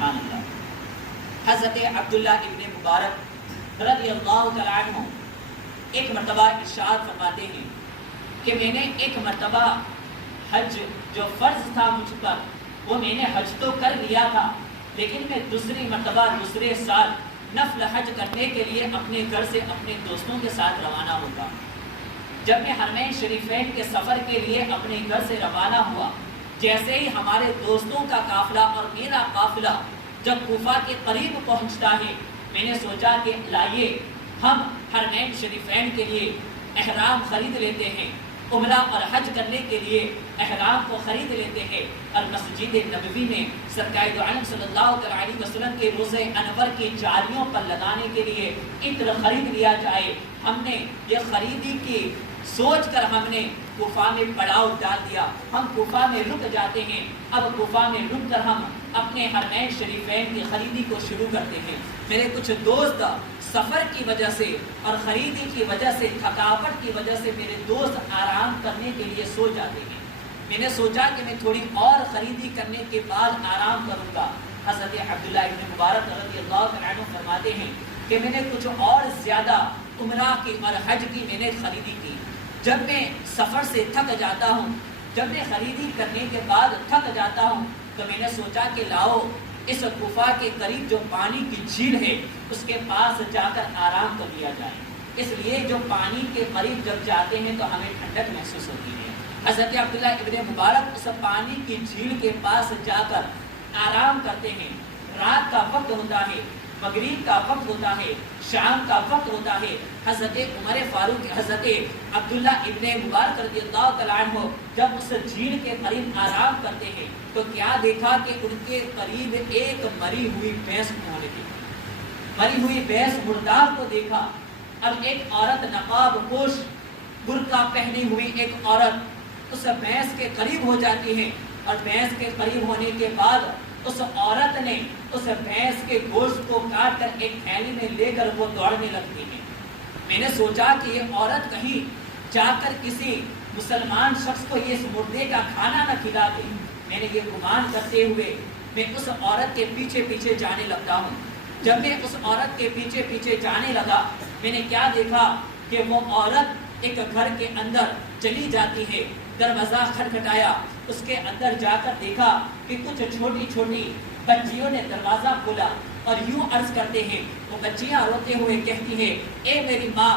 سبحان اللہ۔ حضرت عبداللہ ابن مبارک رضی اللہ تعالیٰ عنہ ایک مرتبہ ارشاد فرماتے ہیں کہ میں نے ایک مرتبہ حج جو فرض تھا مجھ پر وہ میں نے حج تو کر لیا تھا، لیکن میں دوسری مرتبہ دوسرے سال نفل حج کرنے کے لیے اپنے گھر سے اپنے دوستوں کے ساتھ روانہ ہوتا۔ جب میں حرمین شریفین کے سفر کے لیے اپنے گھر سے روانہ ہوا، جیسے ہی ہمارے دوستوں کا قافلہ اور میرا قافلہ جب کوفہ کے قریب پہنچتا ہے، میں نے سوچا کہ لائیے ہم حرمین شریفین کے لیے احرام خرید لیتے ہیں، عمرہ اور حج کرنے کے لیے احرام کو خرید لیتے ہیں، اور مسجد نبوی میں سرکار دو عالم صلی اللہ علیہ وسلم کے روزے انور کی جالیوں پر لگانے کے لیے عطر خرید لیا جائے۔ ہم نے یہ خریدی کی سوچ کر ہم نے کوفہ میں پڑاؤ ڈال دیا، ہم کوفہ میں رک جاتے ہیں۔ اب کوفہ میں رک کر ہم اپنے حرمین شریفین کی خریدی کو شروع کرتے ہیں۔ میرے کچھ دوست سفر کی وجہ سے اور خریدی کی وجہ سے، تھکاوٹ کی وجہ سے میرے دوست آرام کرنے کے لیے سو جاتے ہیں۔ میں نے سوچا کہ میں تھوڑی اور خریدی کرنے کے بعد آرام کروں گا۔ حضرت عبداللہ ابن مبارک رضی اللہ عنہ فرماتے ہیں کہ میں نے کچھ اور زیادہ عمرہ کی اور حج کی میں نے خریدی کی۔ جب میں سفر سے تھک جاتا ہوں، جب میں خریدی کرنے کے بعد تھک جاتا ہوں، تو میں نے سوچا کہ لاؤ اس کوفہ کے قریب جو پانی کی جھیل ہے اس کے پاس جا کر آرام کر لیا جائے۔ اس لیے جو پانی کے قریب جب جاتے ہیں تو ہمیں ٹھنڈک محسوس ہوتی ہے۔ حضرت عبداللہ ابن مبارک اس پانی کی جھیل کے پاس جا کر آرام کرتے ہیں۔ رات کا وقت ہوتا ہے، مغرب کا وقت ہوتا ہے، شام کا وقت ہوتا ہے۔ حضرت عمر فاروق، حضرت عبداللہ ابن مبارک رضی اللہ تعالیٰ عنہ جب اس جھیل کے قریب آرام کرتے ہیں تو کیا دیکھا کہ ان کے قریب ایک مری ہوئی بھینس ہونے کی، مری ہوئی بھینس مردار کو دیکھا۔ اب ایک عورت نقاب پوش برقع پہنی ہوئی ایک عورت اس بھینس کے قریب ہو جاتی ہے، اور بھینس کے قریب ہونے کے بعد اس عورت نے اس بھینس کے گوشت کو کاٹ کر ایک تھیلی میں لے کر وہ دوڑنے لگتی ہے۔ میں نے سوچا کہ یہ عورت کہیں جا کر کسی مسلمان شخص کو یہ اس مردے کا کھانا نہ کھلا دے۔ میں نے یہ گمان کرتے ہوئے میں اس عورت کے پیچھے پیچھے جانے لگتا ہوں۔ جب میں اس عورت کے پیچھے پیچھے جانے لگا، میں نے کیا دیکھا کہ وہ عورت ایک گھر کے اندر چلی جاتی ہے۔ دروازہ کھٹکھٹایا، اس کے اندر جا کر دیکھا کہ کچھ چھوٹی چھوٹی بچیوں نے دروازہ کھولا اور یوں عرض کرتے ہیں، وہ بچیاں روتے ہوئے کہتی ہیں، اے میری ماں،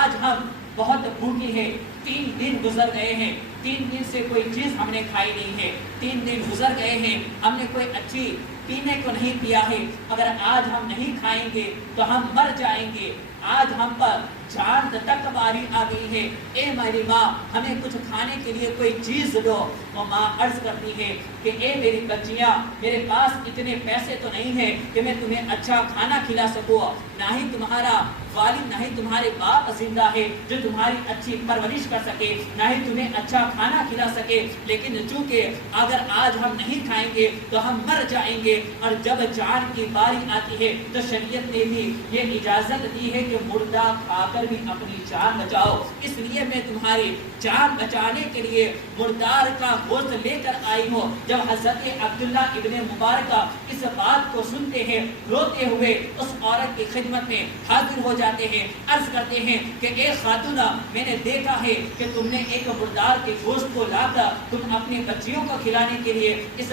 آج ہم بہت بھوکی ہے، 3 دن گزر گئے ہیں، 3 دن سے کوئی چیز ہم نے کھائی نہیں ہے، 3 دن گزر گئے ہیں، ہم نے کوئی اچھی پینے کو نہیں پیا ہے، اگر آج ہم نہیں کھائیں گے تو ہم مر جائیں گے، آج ہم پر جان تک باری آ گئی ہے، اے میری ماں ہمیں کچھ کھانے کے لیے کوئی چیز دو۔ وہ ماں عرض کرتی ہے کہ اے میری بچیاں، میرے پاس اتنے پیسے تو نہیں ہیں کہ میں تمہیں اچھا کھانا کھلا سکوں، نہ ہی تمہارا والد، نہ ہی تمہارے باپ زندہ ہے جو تمہاری اچھی پرورش کر سکے، نہ ہی تمہیں اچھا کھانا کھلا سکے، لیکن چونکہ اگر آج ہم نہیں کھائیں گے تو ہم مر جائیں گے، اور جب جان کی باری آتی ہے تو شریعت نے بھی یہ اجازت دی ہے کہ مردہ کھا کر بھی اپنی جان بچاؤ، اس لیے میں تمہاری جان بچانے کے لیے مردار کا گوشت لے کر آئی ہوں۔ جب حضرت عبداللہ ابن مبارکہ اس بات کو سنتے ہیں، روتے ہوئے اس عورت کی خدمت میں حاضر ہو جاتے ہیں، عرض کرتے ہیں کہ اے خاتون، میں نے دیکھا ہے کہ تم نے ایک مردار کے گوشت کو لا کر تم اپنی بچیوں کو کھلانے کے لیے اس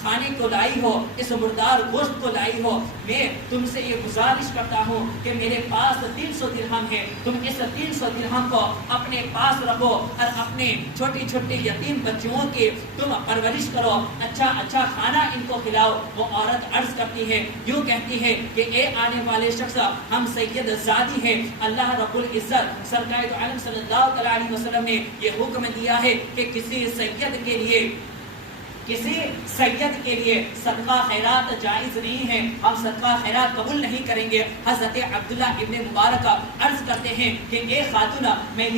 کھانے کو لائی ہو، اس مردار گوشت کو لائی ہو۔ میں تم سے یہ گزارش کرتا ہوں کہ میرے پاس 300 درہم ہے، تم اس 300 درہم کو اپنے پاس رکھو اور اپنے چھوٹی چھوٹی یتیم بچیوں کی تم پرورش کرو، اچھا اچھا کھانا ان کو کھلاؤ۔ وہ عورت عرض کرتی ہے، یوں کہتی ہے کہ اے آنے والے شخص، ہم سید زادی ہیں، اللہ رب العزت سرکار دو عالم صلی اللہ علیہ وسلم نے یہ حکم دیا ہے کہ کسی سید کے لیے صدقہ خیرات جائز نہیں ہے، ہم صدقہ خیرات قبول نہیں کریں گے۔ حضرت عبداللہ ابن مبارک عرض کرتے ہیں کہ اے خاتون، میں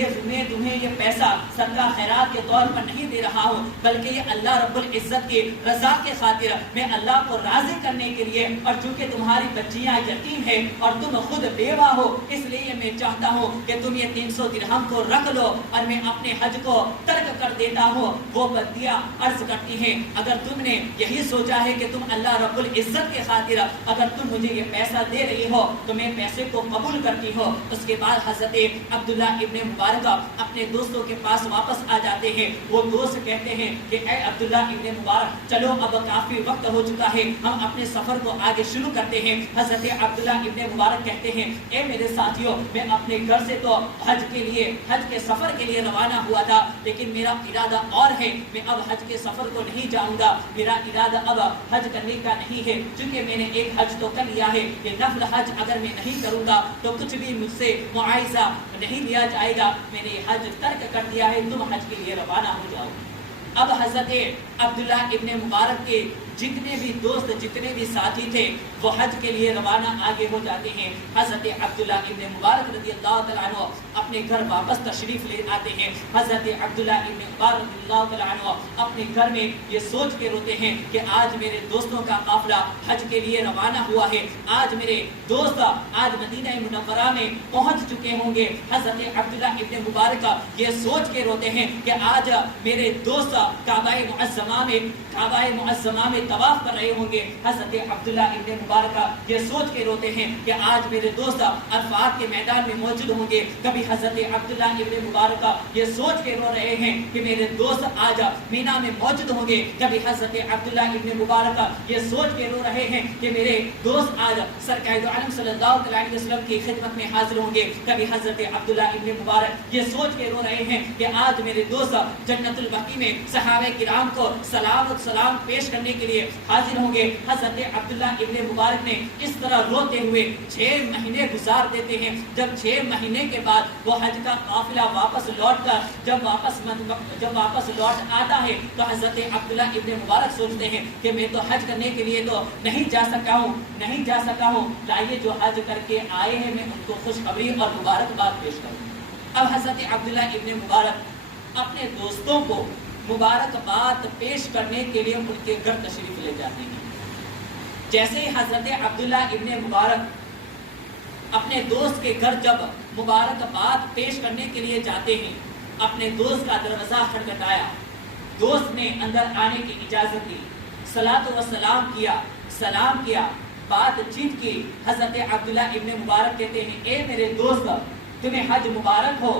تمہیں یہ پیسہ صدقہ خیرات کے طور پر نہیں دے رہا ہوں، بلکہ یہ اللہ رب العزت کی رضا کے خاطر، میں اللہ کو راضی کرنے کے لیے، اور چونکہ تمہاری بچیاں یتیم ہیں اور تم خود بیوہ ہو، اس لیے میں چاہتا ہوں کہ تم یہ 300 درہم کو رکھ لو اور میں اپنے حج کو ترک کر دیتا ہوں۔ وہ بندیاں عرض کرتی ہیں اگر تم نے یہی سوچا ہے کہ تم اللہ رب العزت کے خاطر اگر تم مجھے یہ پیسہ دے رہی ہو تو میں پیسے کو قبول کرتی ہو۔ اس کے بعد حضرت عبداللہ ابن مبارک اپنے دوستوں کے پاس واپس آ جاتے ہیں۔ وہ دوست کہتے ہیں کہ اے عبداللہ ابن مبارک چلو اب کافی وقت ہو چکا ہے، ہم اپنے سفر کو آگے شروع کرتے ہیں۔ حضرت عبداللہ ابن مبارک کہتے ہیں اے میرے ساتھیوں، میں اپنے گھر سے تو حج کے سفر کے لیے روانہ ہوا تھا، لیکن میرا ارادہ اور ہے، میں اب حج کے سفر کو نہیں جاؤں گا، میرا ارادہ اب حج کرنے کا نہیں ہے، چونکہ میں نے ایک حج تو کر لیا ہے، یہ نفل حج اگر میں نہیں کروں گا تو کچھ بھی مجھ سے معاوضہ نہیں لیا جائے گا، میں نے یہ حج ترک کر دیا ہے، تم حج کے لیے روانہ ہو جاؤ۔ اب حضرت عبداللہ ابن مبارک کے جتنے بھی دوست جتنے بھی ساتھی تھے وہ حج کے لیے روانہ آگے ہو جاتے ہیں۔ حضرت عبداللہ ابن مبارک رضی اللہ تعالیٰ عنہ اپنے گھر واپس تشریف لے آتے ہیں۔ حضرت عبداللہ ابن مبارک رضی اللہ تعالیٰ عنہ اپنے گھر میں یہ سوچ کے روتے ہیں کہ آج میرے دوستوں کا قافلہ حج کے لیے روانہ ہوا ہے، آج میرے دوست آج مدینہ منورہ میں پہنچ چکے ہوں گے۔ حضرت عبداللہ ابن مبارک یہ سوچ کے روتے ہیں کہ آج میرے دوست کعبہ معظمہ میں طواف کر رہے ہوں گے۔ حضرت عبداللہ ابن مبارک یہ سوچ کے روتے ہیں کہ آج میرے دوست عرفات کے میدان میں موجود ہوں گے۔ کبھی حضرت عبداللہ ابن مبارک یہ سوچ کے رو رہے ہیں کہ میرے دوست آج مینا میں موجود ہوں گے۔ کبھی حضرت عبداللہ ابن مبارک یہ سوچ کے رو رہے ہیں کہ میرے دوست آج سرکار دو عالم صلی اللہ علیہ وسلم کی خدمت میں حاضر ہوں گے۔ کبھی حضرت عبداللہ ابن مبارک یہ سوچ کے رو رہے ہیں کہ آج میرے دوست جنت البقیع میں صحابہ کرام کو سلام پیش کرنے کے لیے حاضر ہوں گے۔ حضرت عبداللہ ابن مبارک نے اس طرح روتے ہوئے 6 مہینے گزار دیتے ہیں۔ جب 6 مہینے کے بعد وہ حج کا قافلہ واپس لوٹ کر جب واپس لوٹ آتا ہے تو حضرت عبداللہ ابن مبارک سوچتے ہیں کہ میں تو حج کرنے کے لیے تو نہیں جا سکا ہوں، لائیے جو حج کر کے آئے ہیں میں ان کو خوشخبری اور مبارکباد پیش کروں۔ اب حضرت عبداللہ ابن مبارک اپنے دوستوں کو مبارکباد پیش کرنے کے لیے ان کے گھر تشریف لے جاتے ہیں۔ جیسے ہی حضرت عبداللہ ابن مبارک اپنے دوست کے گھر جب مبارکباد پیش کرنے کے لیے جاتے ہیں، اپنے دوست کا دروازہ کھٹکھٹایا، دوست نے اندر آنے کی اجازت دی، صلاۃ و سلام کیا، بات چیت کی۔ حضرت عبداللہ ابن مبارک کہتے ہیں اے میرے دوست، تمہیں حج مبارک ہو،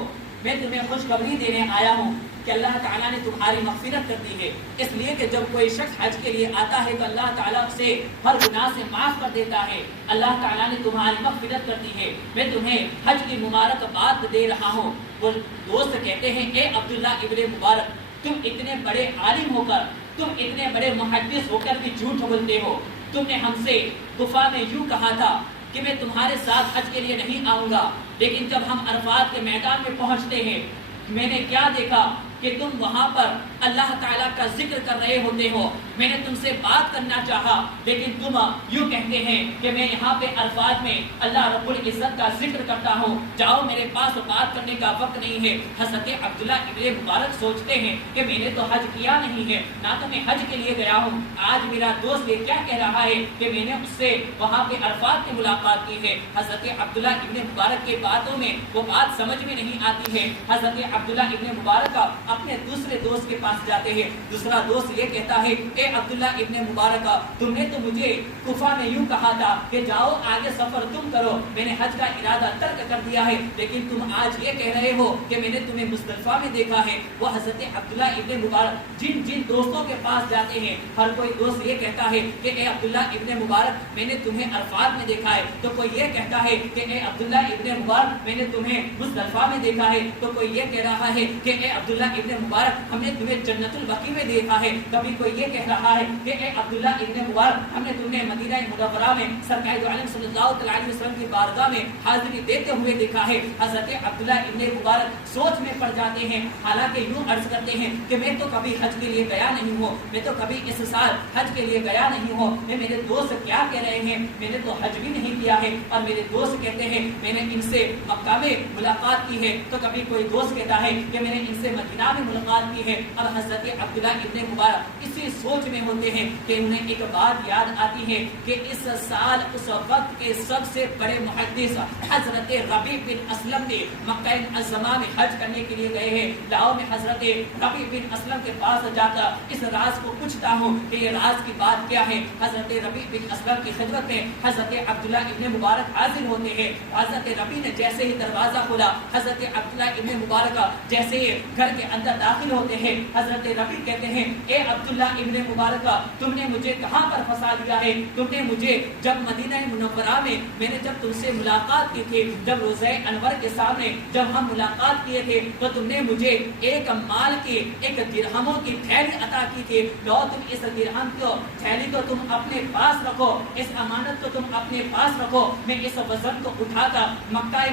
میں تمہیں خوشخبری دینے آیا ہوں کہ اللہ تعالیٰ نے تمہاری مغفرت کر دی ہے، اس لیے کہ جب کوئی شخص حج کے لیے آتا ہے تو اللہ تعالیٰ اسے ہر گناہ سے معاف کر دیتا ہے، اللہ تعالیٰ نے تمہاری مغفرت کر دی ہے، میں تمہیں حج کی مبارکباد دے رہا ہوں۔ وہ دوست کہتے ہیں اے عبداللہ ابن مبارک، تم اتنے بڑے عالم ہو کر، تم اتنے بڑے محدث ہو کر بھی جھوٹ بولتے ہو، تم نے ہم سے کفا میں یوں کہا تھا کہ میں تمہارے ساتھ حج کے لیے نہیں آؤں گا، لیکن جب ہم عرفات کے میدان میں پہنچتے ہیں میں نے کیا دیکھا کہ تم وہاں پر اللہ تعالیٰ کا ذکر کر رہے ہوتے ہو، میں نے تم سے بات کرنا چاہا لیکن تم یوں کہتے ہیں کہ میں یہاں پہ عرفات میں اللہ رب العزت کا ذکر کرتا ہوں، جاؤ میرے پاس بات کرنے کا وقت نہیں ہے۔ حضرت عبداللہ ابن مبارک سوچتے ہیں کہ میں نے تو حج کیا نہیں ہے، نہ تو میں حج کے لیے گیا ہوں، آج میرا دوست یہ کیا کہہ رہا ہے کہ میں نے اس سے وہاں پہ عرفات کی ملاقات کی ہے۔ حضرت عبداللہ ابن مبارک کی باتوں میں وہ بات سمجھ میں نہیں آتی ہے۔ حضرت عبداللہ ابن مبارک اپنے دوسرے دوست کے پاس جاتے ہیں، دوسرا دوست یہ کہتا ہے اے عبداللہ ابن مبارک، تم نے تو مجھے کوفہ میں یوں کہا تھا کہ جاؤ آگے سفر تم کرو، میں نے حج کا ارادہ ترک کر دیا ہے، لیکن تم آج یہ کہہ رہے ہو کہ میں نے تمہیں مزدلفہ میں دیکھا ہے۔ وہ حضرت عبداللہ ابن مبارک جن دوستوں کے پاس جاتے ہیں ہر کوئی دوست یہ کہتا ہے کہ اے عبداللہ ابن مبارک میں نے تمہیں عرفات میں دیکھا ہے، تو کوئی یہ کہتا ہے کہ اے عبداللہ ابن مبارک میں نے تمہیں مزدلفہ میں دیکھا ہے، تو کوئی یہ کہہ رہا ہے کہ اے عبداللہ ابن مبارک ہم نے تمہیں جنت البقیع میں دیکھا ہے، کبھی کوئی یہ کہہ رہا ہے کہ اے عبداللہ ابن مبارک ہم نے تمہیں مدینہ منورہ میں سرکار دو عالم صلی اللہ علیہ وسلم کی بارگاہ میں حاضری دیتے ہوئے دیکھا ہے۔ حضرت عبداللہ ابن مبارک سوچ میں پڑ جاتے ہیں، حالانکہ یوں عرض کرتے ہیں کہ میں تو کبھی حج کے لیے گیا نہیں ہوں، میں تو کبھی اس سال حج کے لیے گیا نہیں ہوں، میرے دوست کیا کہہ رہے ہیں، میں نے تو حج بھی نہیں کیا ہے، اور میرے دوست کہتے ہیں میں نے ان سے مکہ میں ملاقات کی ہے، تو کبھی کوئی دوست کہتا ہے کہ میں نے ان سے مدینہ میں ملاقات کی ہے۔ اب اور حضرت عبداللہ ابن مبارک اسی سوچ میں ہوتے ہیں کہ انہیں ایک بات یاد آتی ہے کہ اس سال اس وقت کے سب سے بڑے محدث حضرت ربیع بن اسلم نے مکہ معظمہ میں حج کرنے کے لیے گئے ہیں. لاؤ میں حضرت ربیع بن اسلم کے پاس جا کر اس راز کو پوچھتا ہوں کہ یہ راز کی بات کیا ہے. حضرت ربیع بن اسلم کی خدمت میں حضرت عبداللہ ابن مبارک حاضر ہوتے ہیں. حضرت ربیع نے جیسے ہی دروازہ کھولا, حضرت عبداللہ ابن مبارک جیسے ہی گھر کے اندر داخل ہوتے ہیں, حضرت ربیع کہتے ہیں اے عبداللہ ابن مبارک, تم نے مجھے کہاں پر پھنسا دیا ہے؟ تم نے مجھے جب مدینہ منورہ میں میں نے جب تم سے ملاقات کی تھی, جب روضہ انور کے سامنے جب ہم ملاقات کیے تھے, تو تم نے مجھے ایک مال کی, ایک درہموں کی تھیلی عطا کی تھی. لو تم اس درہم کو تھیلی کو تم اپنے پاس رکھو, اس امانت کو تم اپنے پاس رکھو. میں اس وزن کو اٹھا کر مکہ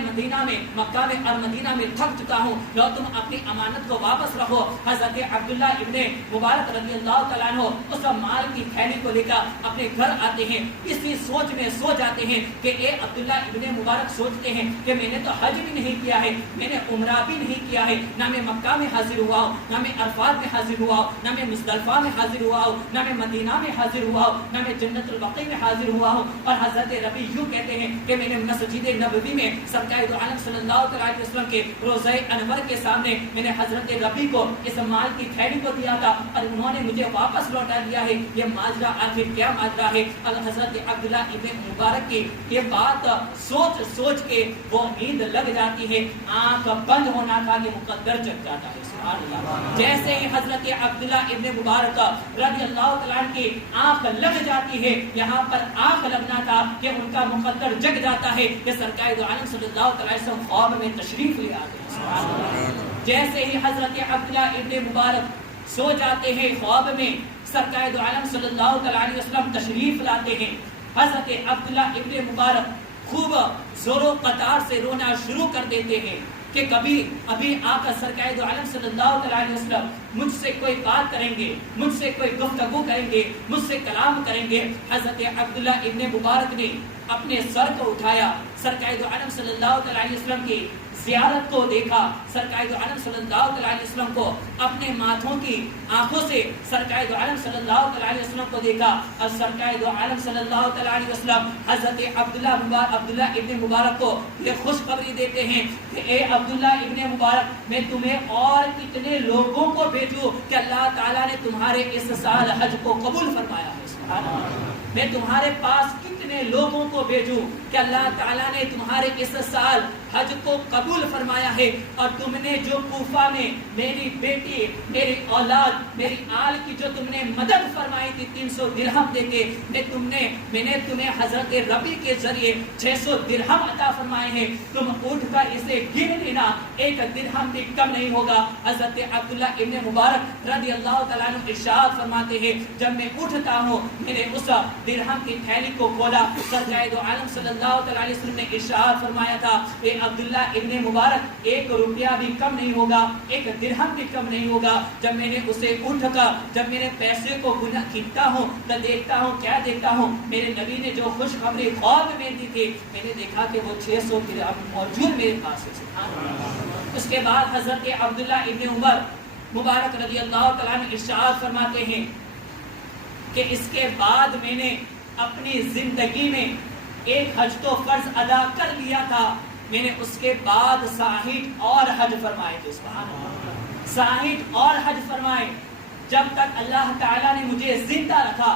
میں اور مدینہ میں تھک چکا ہوں. لو تم اپنی امانت کو واپس رکھو. حضرت عبداللہ ابن مبارک رضی اللہ تعالیٰ عنہ اس مال کی تھیلی کو لے کر اپنے گھر آتے ہیں. اسی سوچ میں سو جاتے ہیں کہ اے عبداللہ ابن مبارک سوچتے ہیں کہ میں نے تو حج بھی نہیں کیا ہے, میں نے عمرہ بھی نہیں کیا ہے, نہ میں مکہ میں حاضر ہوا ہوں, نہ میں عرفات میں حاضر ہوا ہوں, نہ میں مزدلفہ میں حاضر ہوا ہوں, نہ میں مدینہ میں حاضر ہوا ہوں, نہ میں جنت البقیع میں حاضر ہوا ہوں. اور حضرت ربیع یوں کہتے ہیں کہ میں نے مسجد نبوی میں سرکار دو عالم صلی اللہ علیہ وسلم کے روضہ انور کے سامنے میں نے حضرت ربیع کو اس مال کی تھیلی کو دیا تھا اور انہوں نے مجھے واپس لوٹا دیا ہے. یہ ماجرا آخر کیا ماجرا ہے؟ حضرت عبداللہ ابن مبارک کی یہ بات سوچ کے وہ نیند لگ جاتی ہے. آنکھ بند ہونا تھا کہ مقدر جگ جاتا ہے. جیسے ہی حضرت عبداللہ ابن مبارک رضی اللہ تعالیٰ عنہ کی آنکھ لگ جاتی ہے, یہاں پر آنکھ لگنا تھا کہ ان کا مقدر جگ جاتا ہے کہ سرکار دو عالم صلی اللہ علیہ وسلم خواب میں تشریف لے آتے. جیسے ہی حضرت عبداللہ ابن مبارک سو جاتے ہیں, خواب میں سرکار دو عالم صلی اللہ علیہ وسلم تشریف لاتے ہیں. حضرت عبداللہ ابن مبارک خوب زور و قطار سے رونا شروع کر دیتے ہیں کہ کبھی ابھی آ کر سرکار دو عالم صلی اللہ علیہ وسلم مجھ سے کوئی بات کریں گے, مجھ سے کوئی گفتگو کریں گے, مجھ سے کلام کریں گے. حضرت عبداللہ ابن مبارک نے اپنے سر کو اٹھایا, سرکار دو عالم صلی اللہ علیہ وسلم کی زیارت کو دیکھا, سرکار دو عالم صلی اللہ علیہ وسلم کو اپنے ماتھوں کی آنکھوں سے سرکار دو عالم صلی اللہ علیہ وسلم کو دیکھا. اور سرکار دو عالم صلی اللہ علیہ وسلم حضرت عبداللہ ابن مبارک کو یہ خوشخبری دیتے ہیں کہ اے عبداللہ ابن مبارک, میں تمہیں اور کتنے لوگوں کو بھیجوں کہ اللہ تعالیٰ نے تمہارے اس سال حج کو قبول فرمایا ہے. سبحان اللہ. میں تمہارے پاس کتنے لوگوں کو بھیجوں کہ اللہ تعالیٰ نے تمہارے اس سال حج کو قبول فرمایا ہے. اور تم نے جو کوفہ میں میری بیٹی, میری اولاد, میری آل کی جو تم نے مدد فرمائی تھی 300 درہم دے کے, میں نے تمہیں حضرت ربیع کے ذریعے 600 درہم عطا فرمائے ہیں. تم اٹھ کر اسے گن لینا, ایک درہم بھی کم نہیں ہوگا. حضرت عبداللہ ابن مبارک رضی اللہ تعالیٰ عنہ ارشاد فرماتے ہیں جب میں اٹھتا ہوں میں نے اس درہم کی تھیلی کو کھولا, سرکار دو عالم صلی اللہ علیہ وسلم نے ارشاد فرمایا تھا اے عبداللہ ابن مبارک, 1 روپیہ بھی کم نہیں ہوگا, 1 درہم بھی کم نہیں ہوگا. جب میں نے اسے اٹھ کر جب میرے پیسے کو گنتا ہوں تو دیکھتا ہوں, کیا دیکھتا ہوں, میرے نبی نے جو خوشخبری خواب میں دی تھی میں نے دیکھا کہ وہ 600 درہم موجود میرے پاس ہے. اس کے بعد حضرت عبداللہ ابن عمر مبارک رضی اللہ تعالیٰ عنہ ارشاد فرماتے ہیں کہ اس کے بعد میں نے اپنی زندگی میں ایک حج تو فرض ادا کر لیا تھا, میں نے اس کے بعد 60 اور حج فرمائے تھے. سبحان اللہ. 60 اور حج فرمائے جب تک اللہ تعالیٰ نے مجھے زندہ رکھا,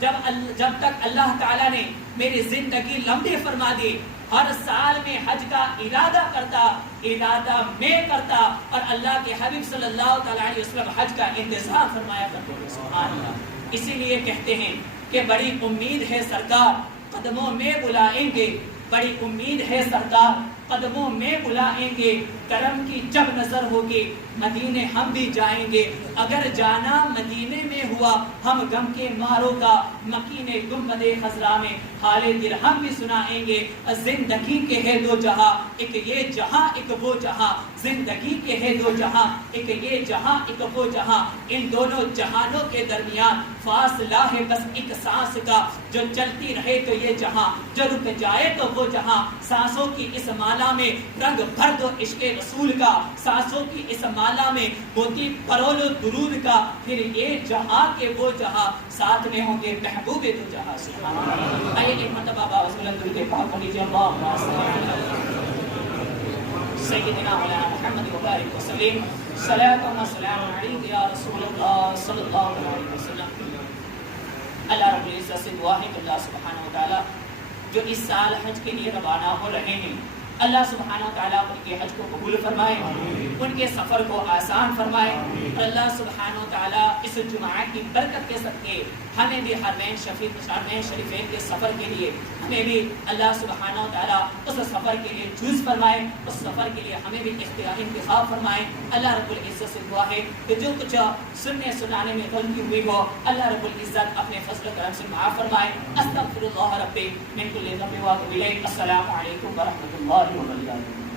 جب تک اللہ تعالیٰ نے میری زندگی لمبی فرما دی. ہر سال میں حج کا ارادہ میں کرتا اور اللہ کے حبیب صلی اللہ علیہ وسلم حج کا انتظام فرمایا کرتے. سبحان اللہ. اسی لیے کہتے ہیں کہ بڑی امید ہے سرکار قدموں میں بلائیں گے, بڑی امید ہے سرکار قدموں میں بلائیں گے. کرم کی جب نظر ہوگی مدینے ہم بھی جائیں گے. اگر جانا مدینے میں ہوا ہم غم کے ماروں کا مکین گنبد خضرا میں حال درہم بھی سنائیں گے. زندگی کے ہے 2 جہاں, ایک یہ جہاں ایک وہ جہاں. زندگی کے ہے 2 جہاں, ایک یہ جہاں ایک وہ جہاں. ان دونوں جہانوں کے درمیان فاصلہ ہے بس ایک سانس کا، جو چلتی رہے تو یہ جہاں، جو رک جائے تو وہ جہاں، سانسوں کی اس مالا میں رنگ بھر دو عشق رسول کا، سانسوں کی اس مالا میں موتی پرولو درود کا، پھر یہ جہاں کے وہ جہاں، ساتھ میں ہوں گے محبوب دو جہاں۔ سبحان اللہ۔ آئیے ایک مرتبہ با رسول اللہ کے پاک پڑھ لیجیے، اللہم صلی علی سیدنا مولانا محمد وبارک وسلم، صلاۃ و سلام علیک یا رسول اللہ صلی اللہ علیہ وسلم۔ اللہ رب العزت سے دعا ہے کہ اللہ سبحانہ و تعالیٰ جو اس سال حج کے لیے روانہ ہو رہے ہیں، اللہ سبحانہ و تعالیٰ ان کے حج کو قبول فرمائے، ان کے سفر کو آسان فرمائے، اور اللہ سبحانہ و تعالیٰ اس جمعہ کی برکت کے صدقے ہمیں بھی حرمین شریفین کے سفر کے لیے، ہمیں بھی اللہ سبحانہ و تعالیٰ اس سفر کے لیے چوز فرمائے، اس سفر کے لیے ہمیں بھی انتخاب فرمائے۔ اللہ رب العزت سے دعا ہے کہ جو کچھ سننے سنانے میں غلطی ہوئی ہو، اللہ رب العزت اپنے فضل و کرم سے معاف فرمائے۔ استغفر اللہ ربی من کل ذنب واتوب الیہ۔ السلام علیکم ورحمۃ اللہ وبرکاتہ۔